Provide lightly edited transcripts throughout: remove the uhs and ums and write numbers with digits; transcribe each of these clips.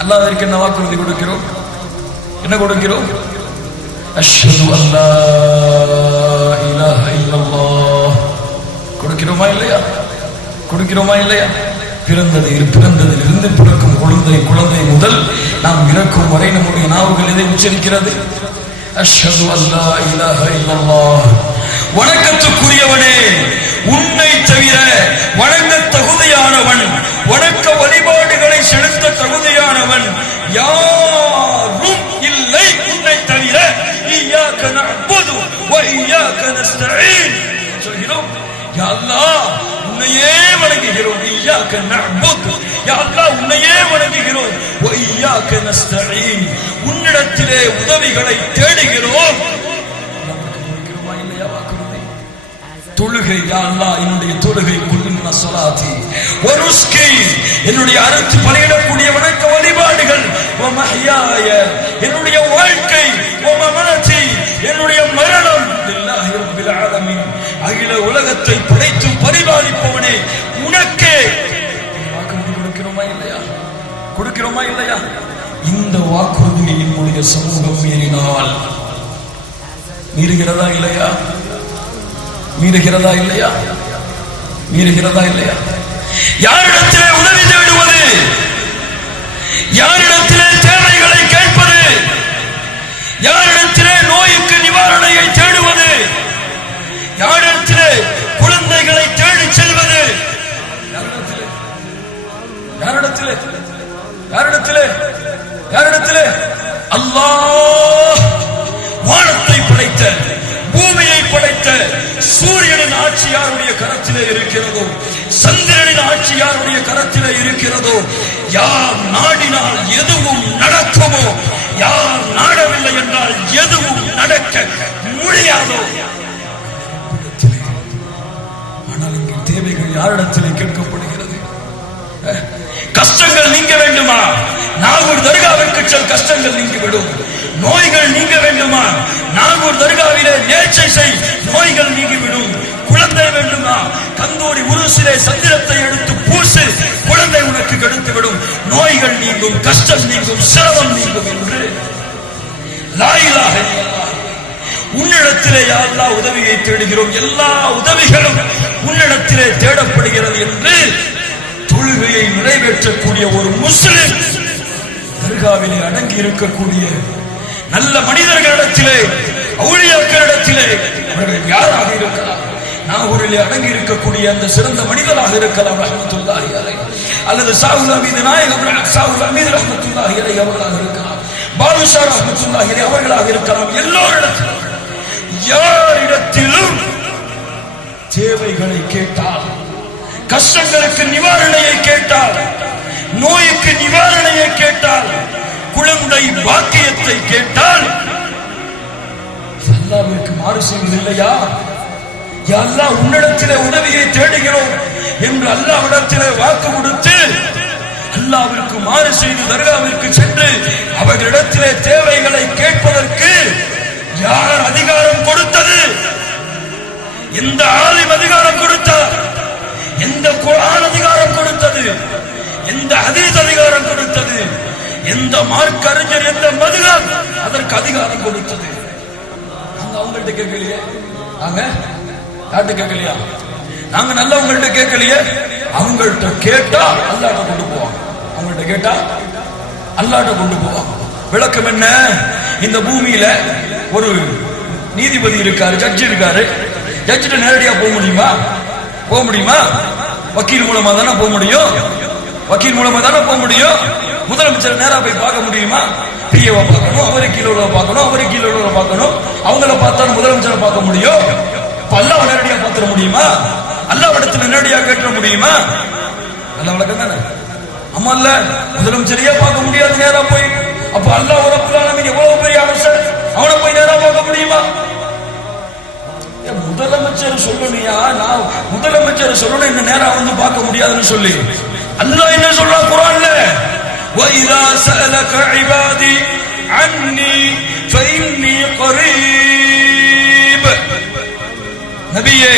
அல்லாஹ்விற்கு என்ன வாக்குறுதி கொடுக்கிறோம்? என்ன கொடுக்கிறோம்? அஷ்ஹது அல்லா இலாஹ இல்லல்லாஹ் கொடுக்கிறோமா இல்லையா? கொடுக்கிறோமா இல்லையா? பிறந்ததிலிருந்து பிறக்கும் குழந்தை முதல் நாம் இறக்கும் வரை நம்முடைய நாவுகள் இதை உச்சரிக்கிறது. அஷ்ஹது அல்லா இலாஹ இல்லல்லாஹ். வணக்கத்துக்குரியவனே, உன்னை தவிர வணங்க தகுதியானவன், வணக்க வழிபாடுகளை செலுத்த தகுதியானவன் யாரும் இல்லை உன்னை தவிர. இய்யாக நஅ்புது வ இய்யாக நஸ்தஈன் சொல்கிறோம். யா அல்லாஹ், உன்னையே வணங்குகிறோம். இய்யாக நஅ்புது, யா அல்லாஹ் உன்னையே வணங்குகிறோம். வ இய்யாக நஸ்தஈன், உன்னிடத்திலே உதவிகளை தேடுகிறோம். தொழுகை, யா அல்லாஹ் என்னுடைய தொழுகை குல்லுன்னா ஸலாத்தி வ ருஸ்கி, என்னுடைய அறுத்து பலியிடக்கூடிய வணக்க வழிபாடுகள், வ மஹ்யாய என்னுடைய வாழ்க்கை, வ மமாத்தி என்னுடைய மரணம், லில்லாஹி ரப்பில் ஆலமீன் அகில உலகத்தை படைத்து பரிபாலிப்பவனே உனக்கே. வாக்குறுதி கொடுக்கிறோமா இல்லையா? கொடுக்கிறோமா இல்லையா? இந்த வாக்குறுதியை நம்முடைய சமூகம் மீறினால் மீறுகிறதா இல்லையா? மீறுகிறதா இல்லையா? மீறுகிறதா இல்லையா? யாரிடத்திலே உதவி தேடுவது? யாரிடத்திலே தேவைகளை கேட்பது? யாரிடத்திலே நோய்க்கு நிவாரணையை தேடுவது? யாரிடத்திலே குழந்தைகளை தேடி செல்வது? யாரிடத்திலே? யாரிடத்திலே? யாரிடத்திலே? அல்லாஹ் வானத்தை படைத்த, பூமியை படைத்த சூரியனின் ஆட்சி யாருடைய கரத்திலே இருக்கிறதோ, சந்திரனின் ஆட்சி யாருடைய கரத்திலே இருக்கிறதோ, யார் நாடினால் எதுவும் நடக்குமோ, யார் நாடவில்லை என்றால் எதுவும் நடக்க முடியாதோ. ஆனால் இங்கே தேவைகள் யாரிடத்திலே கேட்கப்படுகிறது? கஷ்டங்கள் நீங்க வேண்டுமா? நாகூர் தர்காவிற்கு செல், கஷ்டங்கள் நீங்கிவிடும். நோய்கள் நீங்க வேண்டுமா? நாகூர் தர்காவிலே நேர்ச்சை செய், நோய்கள் நீங்கிவிடும். குழந்தை வேண்டுமா? கந்தூரி உருசிலே சந்திரத்தை எடுத்து பூசு, குழந்தை உனக்கு கெடுத்து விடும். நோய்கள் நீங்கும், கஷ்டம் நீங்கும், சிரமம் நீங்கும் என்று லா இலாஹ இல்லல்லாஹ். உன்னிடத்திலே யா அல்லாஹ் உதவியை தேடுகிறோம், எல்லா உதவிகளும் உன்னிடத்திலே தேடப்படுகிறது என்று தொழுகையை நிறைவேற்றக்கூடிய ஒரு முஸ்லிம் தர்காவிலே அடங்கி இருக்கக்கூடிய நல்ல மனிதர்களிடத்திலே, அவுலியாக்களிடத்திலே, அவர்கள் யாராக இருக்கலாம், நாகூரிலே அடங்கி இருக்கக்கூடிய அந்த சிறந்த மனிதராக இருக்கலாம் ரஹ்மத்துல்லாஹி அலைஹி, அல்லது சாவுல் அமீது நாயகம் சாவுல் அமீது ரஹ்மத்துல்லாஹி அலைஹி அவர்களாக இருக்கலாம், பாதுஷா ரஹ்மத்துல்லாஹி அலைஹி அவர்களாக இருக்கலாம். எல்லோரிடத்திலும் யாரிடத்திலும் தேவைகளை கேட்டால், கஷ்டங்களுக்கு நிவாரணையை கேட்டால், நோய்க்கு நிவாரணையை கேட்டால், குழந்தை பாக்கியத்தை கேட்டால் அல்லாஹ்விற்கு மாறு செய்வதில்லையா? யா அல்லாஹ் உன்னிடத்திலே உதவியை தேடுகிறோம் என்று அல்லாஹ்விடத்திலே வாக்கு கொடுத்து அல்லாஹ்விற்கு மாறு செய்து தர்காவிற்கு சென்று அவர்களிடத்திலே தேவைகளை கேட்பதற்கு யார் அதிகாரம் கொடுத்தது? எந்த ஆலிம் அதிகாரம் கொடுத்தார்? எந்த குர்ஆன் அதிகாரம் கொடுத்தது? எந்த ஹதீஸ் அதிகாரம் கொடுத்தது? எந்த மார்க்க அறிஞர், எந்த மதுஹப் அதற்கு அதிகாரம் கொடுத்தது? நாங்க அவங்கள்ட்ட கேட்கலையே. நாங்க யார்கிட்ட கேட்கலையா? நாங்க நல்லவங்கள்ட்ட கேட்கலையே. அவங்கள்ட்ட கேட்டா அல்லாஹ்ட்ட கொண்டு போவாங்க. அவங்கள்ட்ட கேட்டா அல்லாஹ்ட்ட கொண்டு போவாங்க. விளக்கம் என்ன? இந்த பூமியில ஒரு நீதிபதி இருக்காரு, ஜட்ஜ் இருக்காரு. ஜட்ஜிட்ட நேரடியா போக முடியுமா? போக முடியுமா? வக்கீல் மூலமா தானே போக முடியும். வக்கீல் மூலமா தானே போக முடியும். முதலமைச்சர் நேரா போய் பார்க்க முடியுமா? பிஏவை பார்க்கணும், அவரு கீழே உள்ள பார்க்கணும், அவரு கீழே உள்ள பார்க்கணும். அவங்கள பார்த்தா முதலமைச்சரை பார்க்க முடியும். அல்லாஹ் நேரடியா பார்த்துட முடியுமா? அல்லாஹ் இடத்துல நேரடியா கேட்க முடியுமா? அல்லாஹ் வழக்கம் தானே. ஆமா, இல்ல முதலமைச்சரையே பார்க்க முடியாது நேரா போய். அப்ப அல்லாஹ் ரப்பல் ஆலமீன் எவ்வளவு பெரிய அரசர், அவனை போய் நேரா பார்க்க முடியுமா? முதலமைச்சர் சொல்லணுயா, நான் முதலமைச்சர் சொல்லணும் இந்த நேரம் வந்து பார்க்க முடியாதுன்னு சொல்லி அல்லாஹ் என்ன சொல்றா குர்ஆன்ல? وَإِذَا سَأَلَكَ عِبَادِي عَنِّي فَإِنِّي قَرِيبٌ. நபியே,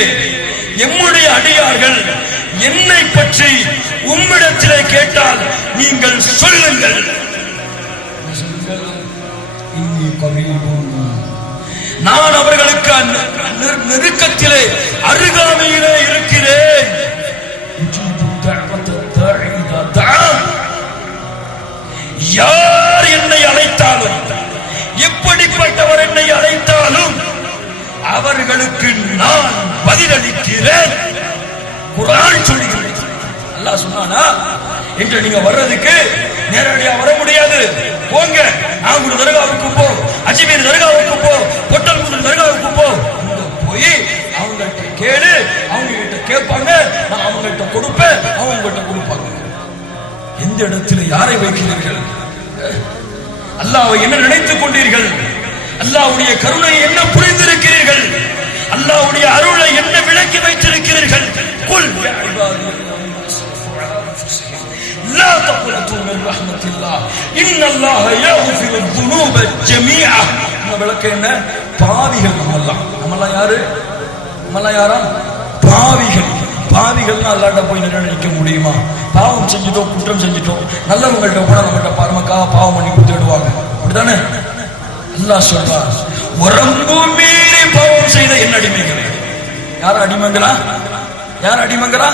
எம்முடைய அடியார்கள் என்னை பற்றி உம்மிடத்திலே கேட்டால் நீங்கள் சொல்லுங்கள். நான் அவர்களுக்கு நெருக்கத்திலே அருகாமையிலே இருக்கிறேன். யார் என்னை அழைத்தாலும், எப்படிப்பட்டவர் என்னை அழைத்தாலும் அவர்களுக்கு நான் பதிலளிக்கிறேன். குர்ஆன் சொல்லுகிறது. அல்லாஹ் சொன்னானா, இன்று நீங்க வர்றதுக்கு நேரடியா வர முடியாது, போங்க நாகூர் தர்காவுக்கு போ, அஜ்மீர் தர்காவுக்கு போ, பொட்டல்குண்டு தர்காவுக்கு போ, போய் அவங்கள்ட்ட கேளு, அவங்க கிட்ட கேட்பாங்க, நான் அவங்கள்ட்ட கொடுப்பேன், அவங்க உங்கள்கிட்ட கொடுப்பாங்க. எந்த இடத்துல யாரை வைக்கிறீர்கள்? அல்லாஹ்வை என்ன நினைத்துக் கொண்டீர்கள்? அல்லாஹ்வுடைய கருணை என்ன புரிந்திருக்கிறீர்கள்? அல்லாஹ்வுடைய அருளை என்ன விளக்கி வைத்திருக்கிறீர்கள்? குல் யா இபாதியல்லாஹ் லா தக்னது மின் ரஹ்மத்தில்லாஹ் இன்னல்லாஹ யக்ஃபிரு ذுனூப ஜமீஆ. இந்த விளக்க என்ன? பாவிகள். நம்மெல்லாம் யாரு? நம்மெல்லாம் யாரா? பாவிகள். பாவிகள்னா அல்லாஹ்ட்ட போய் நினைக்க முடியுமா? பாவம் செஞ்சிட்டோம், குற்றம் செஞ்சிட்டோம், நல்லவங்கள்ட்ட போனா நம்மகிட்ட பாருமக்காக பாவம் பண்ணி தேடுவாங்க, அப்படித்தானே? அல்லாஹ் சொல்றான், வரம்பு மீறி பாவம் செய்த என் அடிமைகளே. யார அடிமைங்களா? யார் அடிமைங்களா?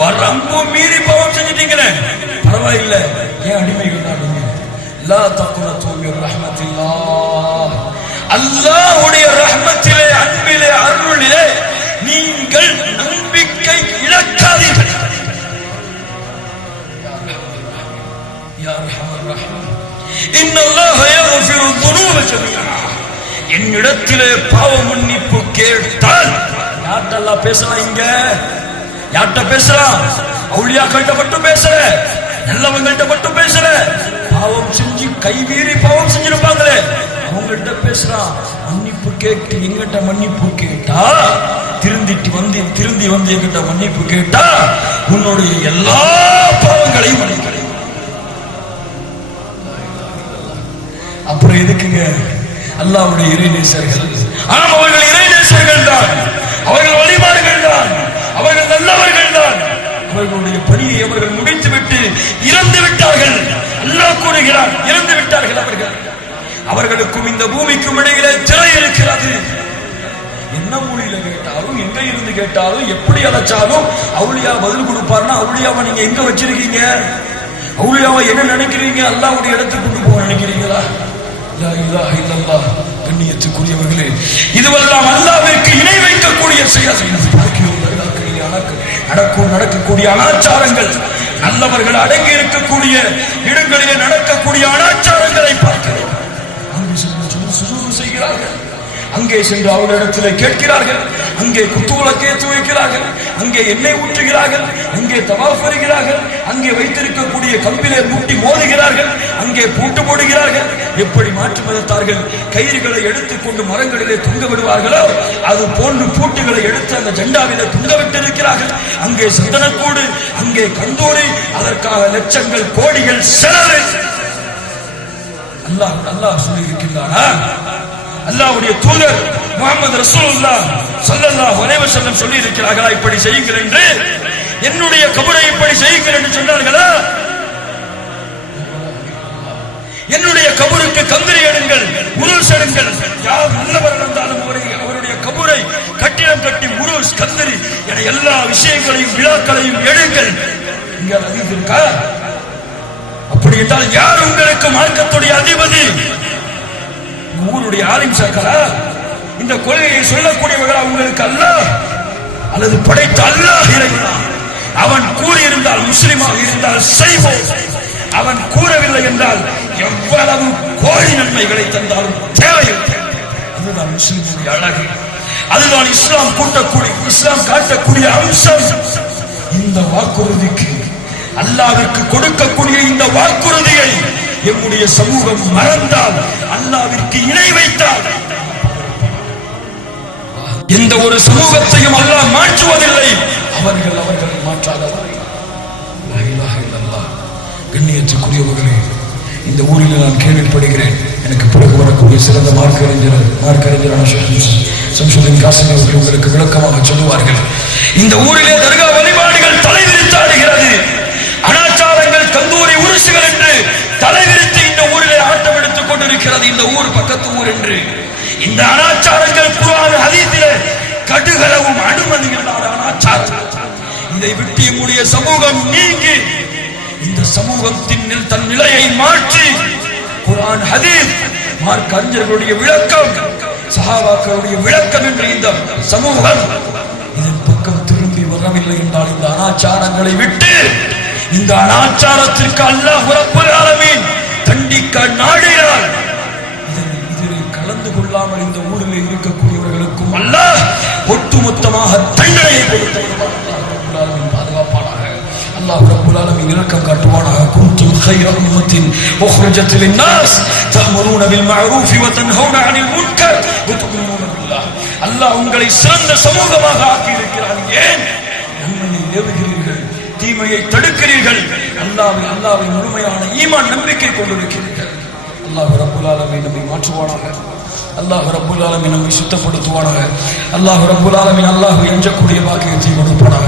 வரம்பு மீறி பாவம் செஞ்சிட்டீங்களே, பரவாயில்லை, ஏன் அடிமைகள் தான் நீங்க. லா தக்னது மின் ரஹ்மத்தில்லாஹ், அல்லாஹ்வுடைய ரஹ்மத்திலே, அன்பிலே, அருளிலே நீங்கள் நம்பிக்கை இழக்காதீர்கள். இன்னல்லாஹ யக்ஃபிரு ذுனூப ஜமீஆ. என்னிடத்திலே பாவ மன்னிப்பு கேட்டால் யார்ட்டெல்லாம் பேசலாம்? இங்க யார்ட்ட பேசலாம்? அவுலியாக்கள்கிட்ட மட்டும் பேசல, நல்லவங்கள்ட்ட மட்டும் பேசல. பாவம் செஞ்சு கைவீறி பாவம் செஞ்சிருப்பாங்களே அவங்கள்ட்ட பேசலாம். மன்னிப்பு கேட்டு எங்கிட்ட மன்னிப்பு கேட்டா, திருந்தி வந்து எங்கிட்ட மன்னிப்பு கேட்டா உன்னுடைய எல்லா பாவங்களையும் மன்னிக்கிறேன். அப்புறம் எதுக்குங்க அல்லாஹ்வுடைய இறைநேசர்கள்? ஆனால் அவர்கள் இறைநேசர்கள் தான், அவர்கள் வழிபாடுகள் தான், அவர்கள் நல்லவர்கள் தான். அவர்களுடைய பணியை அவர்கள் முடித்துவிட்டு இறந்து விட்டார்கள். அல்லாஹ் கூறுகிறான், இறந்து விட்டார்கள் அவர்கள். அவர்களுக்கும் இந்த பூமிக்கும் இடையிலே திரை இருக்கிறது. என்ன மொழியில கேட்டாலும், எங்க இருந்து கேட்டாலும், எப்படி அழைச்சாலும் அவுலியா பதில் கொடுப்பார்னா, அவுலியாவை நீங்க எங்க வச்சிருக்கீங்க? அவுலியாவை என்ன நினைக்கிறீங்க? அல்லாஹ்வுடைய இடத்துக்கு கொண்டு போக நினைக்கிறீங்களா? லா இலாஹ இல்லல்லாஹ். கண்ணியத்துக்குரியவர்களே, இதுவெல்லாம் அல்லாஹ்விற்கு இணை வைக்கக்கூடிய செயல். நடக்கக்கூடிய அனாச்சாரங்கள், நல்லவர்கள் அடங்கி இருக்கக்கூடிய இடங்களிலே நடக்கக்கூடிய அனாச்சாரங்களை பார்க்கிறோம். அங்கு சுஜூது செய்கிறார்கள், அங்கே சென்று அவர்களிடத்தில் கேட்கிறார்கள், அங்கே குத்துவிளக்கேற்றி வைக்கிறார்கள், அங்கே எண்ணெய் ஊற்றுகிறார்கள், அங்கே தவாஃப் வருகிறார்கள், அங்கே வைத்திருக்கக்கூடிய கம்பிலே பூட்டி மோதுகிறார்கள், அங்கே பூட்டு போடுகிறார்கள். எப்படி மாற்று மதத்தார்கள் கயிறுகளை எடுத்துக்கொண்டு மரங்களிலே தொங்க விடுவார்களோ அது போன்று பூட்டுகளை எடுத்து அந்த ஜெண்டாவிலே தொங்க விட்டிருக்கிறார்கள். அங்கே சந்தனக்கூடு, அங்கே கந்தூரி, அதற்காக லட்சங்கள் கோடிகள் செலவு. அல்லாஹ் சொல்லி இருக்கின்றானா? அல்லாஹ்வுடைய தூதர் முஹம்மது ரசூலுல்லாஹ் ஸல்லல்லாஹு அலைஹி வஸல்லம் சொல்லி இருக்கிறார்களா இப்படி செய்யுங்கள் என்று? என்னுடைய கபரை இப்படி செய்யுங்கள் என்று சொன்னார்களா? என்னுடைய கபருக்கு கந்திரி எடுங்கள், உருஸ் எடுங்கள். யார் நல்லவர் இருந்தாலும் அவருடைய கபரை கட்டிடம் கட்டி உருஸ், கந்திரி என எல்லா விஷயங்களையும் விழாக்களையும் எடுங்கள். இங்க ஹதீஸ் இருக்கா? அப்படி என்றால் யார் உங்களுக்கு மார்க்கத்துடைய அதிபதி? ஊருடைய ஆலிம் சக்கரா? இந்த கொள்கையை சொல்லக்கூடியவர்களா உங்களுக்கு அல்லாஹ் அல்லது படைத்த அல்லாஹ் இறைவனா? அவன் கூறியிருந்தால் முஸ்லிமாக இருந்தால் செய்வோம், அவன் கூறவில்லை என்றால் எவ்வளவு கோடி நன்மைகளை தந்தாலும் தேவையில்லை. அதுதான் முஸ்லிமுடைய அழகு, அதுதான் இஸ்லாம் காட்டக்கூடிய அம்சம். இந்த வாக்குறுதிக்கு, அல்லாஹ்விற்கு கொடுக்கக்கூடிய இந்த வாக்குறுதியை எம்முடைய சமூகம் மறந்தால், அல்லாஹ்விற்கு இணை வைத்தால், எந்த ஒரு சமூகத்தையும் அல்லாஹ் மாற்றுவதில்லை. அவர்களை மாற்றாதவர். கண்ணியத்துக்குரியவர்களே, இந்த ஊரில் நான் கேள்விப்படுகிறேன், எனக்கு பிறகு வரக்கூடிய சிறந்த மார்க்கறிஞரான ஷம்சுதீன் காசிமி அவர்கள் உங்களுக்கு விளக்கமாக சொல்லுவார்கள். இந்த ஊரிலே தர்கா வழிபாடுகள் ஊர்கள் தலைவிரித்தாடுகிறது. அனாச்சாரங்கள் கந்தூரி உருசுகள் என்று தலைவிரித்து இந்த ஊரிலே ஆட்டம் எடுத்துக் கொண்டிருக்கிறது. இந்த ஊர் பக்கத்து ஊர் என்று இந்த அனாச்சாரங்கள் குர்ஆன் ஹதீஸிலே கடுகளவும் அனுமதி இல்லாத அனாச்சாரம். இதை விட்டு நம்முடைய சமூகம் நீங்கி இந்த சமூகத்தின் தன் நிலையை மாற்றி குர்ஆன் ஹதீஸ் மார்க்க அறிஞர்களுடைய விளக்கம் சஹாபாக்களுடைய விளக்கம் என்று இந்த சமூகம் இதன் பக்கம் திரும்பி வரவில்லை என்றால் இந்த அனாச்சாரங்களை விட்டு இந்த அனாச்சாரத்திற்கு அல்லாஹ் ரப்பல் ஆலமீன் தண்டிக்க நாடினார். இதில் கலந்து கொள்ளாமல் இந்த ஊரில் இருக்கக்கூடியவர்களுக்கும் அல்லாஹ் ஒட்டுமொத்தமாக தண்டனையை கொடுத்தவர். பாதுகாப்பானாக அல்லாஹ் ரப்பல் ஆலமீன் இரக்கம் காட்டுவானாக. குன்தும் கைர உம்மத்தின் உக்ரிஜத் லின்னாஸ் தஅமுரூன பில் மஅரூஃப் வ தன்ஹவுன அனில் முன்கர் வ து'மினூன பில்லாஹ். அல்லாஹ் உங்களை சிறந்த சமூகமாக ஆக்கி இருக்கிறார். ஏன்? நன்மையை ஏவுகிறீர்கள், தீமையை தடுக்கிறீர்கள், அல்லாஹ்வை முழுமையான ஈமான் நம்பிக்கை கொண்டிருக்கிறீர்கள். அல்லாஹ் ரப்பல் ஆலமீன் நம்மை மாற்றுவானாக. அல்லாஹ் ரப்பல் ஆலமீன் நம்மை சுத்தப்படுத்துவானாக. அல்லாஹ் ரப்பல் ஆலமீன் அல்லாஹ்வை அஞ்சக்கூடிய பாக்கியத்தை கொடுப்பானாக.